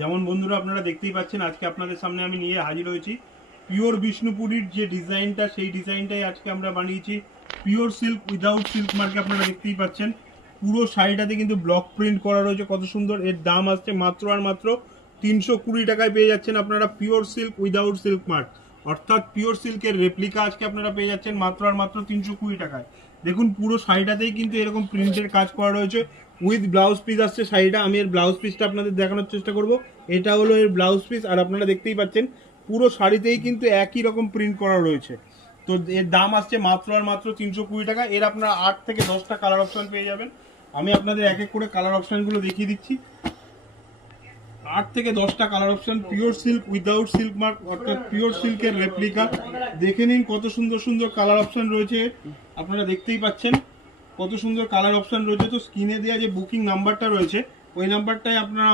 যেমন বন্ধুরা আপনারা দেখতেই পাচ্ছেন, আজকে আপনাদের সামনে আমি নিয়ে হাজির হয়েছি পিওর বিষ্ণুপুরীর যে ডিজাইনটা, সেই ডিজাইনটাই আজকে আমরা বানিয়েছি পিওর সিল্ক উইদাউট সিল্ক মার্কে। আপনারা দেখতেই পাচ্ছেন পুরো শাড়িটাতে কিন্তু ব্লক প্রিন্ট করা রয়েছে, কত সুন্দর। এর দাম আসছে মাত্র আর মাত্র 320 টাকায় পেয়ে যাচ্ছেন আপনারা pure silk without silk mark, অর্থাৎ পিওর সিল্কের রেপ্লিকা আজকে আপনারা পেয়ে যাচ্ছেন মাত্র আর মাত্র 320 টাকায়। দেখুন পুরো শাড়িটাতেই কিন্তু এরকম প্রিন্টের কাজ করা রয়েছে, উইথ ব্লাউজ পিস আসছে শাড়িটা। আমি এর ব্লাউজ পিসটা আপনাদের দেখানোর চেষ্টা করব। এটা হলো এর ব্লাউজ পিস, আর আপনারা দেখতেই পাচ্ছেন পুরো শাড়িতেই কিন্তু একই রকম প্রিন্ট করা রয়েছে। তো এর দাম আসছে মাত্র আর মাত্র 320 টাকা। এর আপনারা 8 থেকে 10টা কালার অপশন পেয়ে যাবেন। আমি আপনাদের এক এক করে কালার অপশনগুলো দেখিয়ে দিচ্ছি। 8 থেকে 10টা colour option, pure silk without silk mark, অর্থাৎ পিওর সিল্কের রেপ্লিকা। দেখে নিন কত সুন্দর সুন্দর কালার অপশন রয়েছে, আপনারা দেখতেই পাচ্ছেন কত সুন্দর কালার অপশন রয়েছে। তো স্ক্রিনে দেওয়া যে বুকিং নাম্বারটা রয়েছে, ওই নাম্বারটাই আপনারা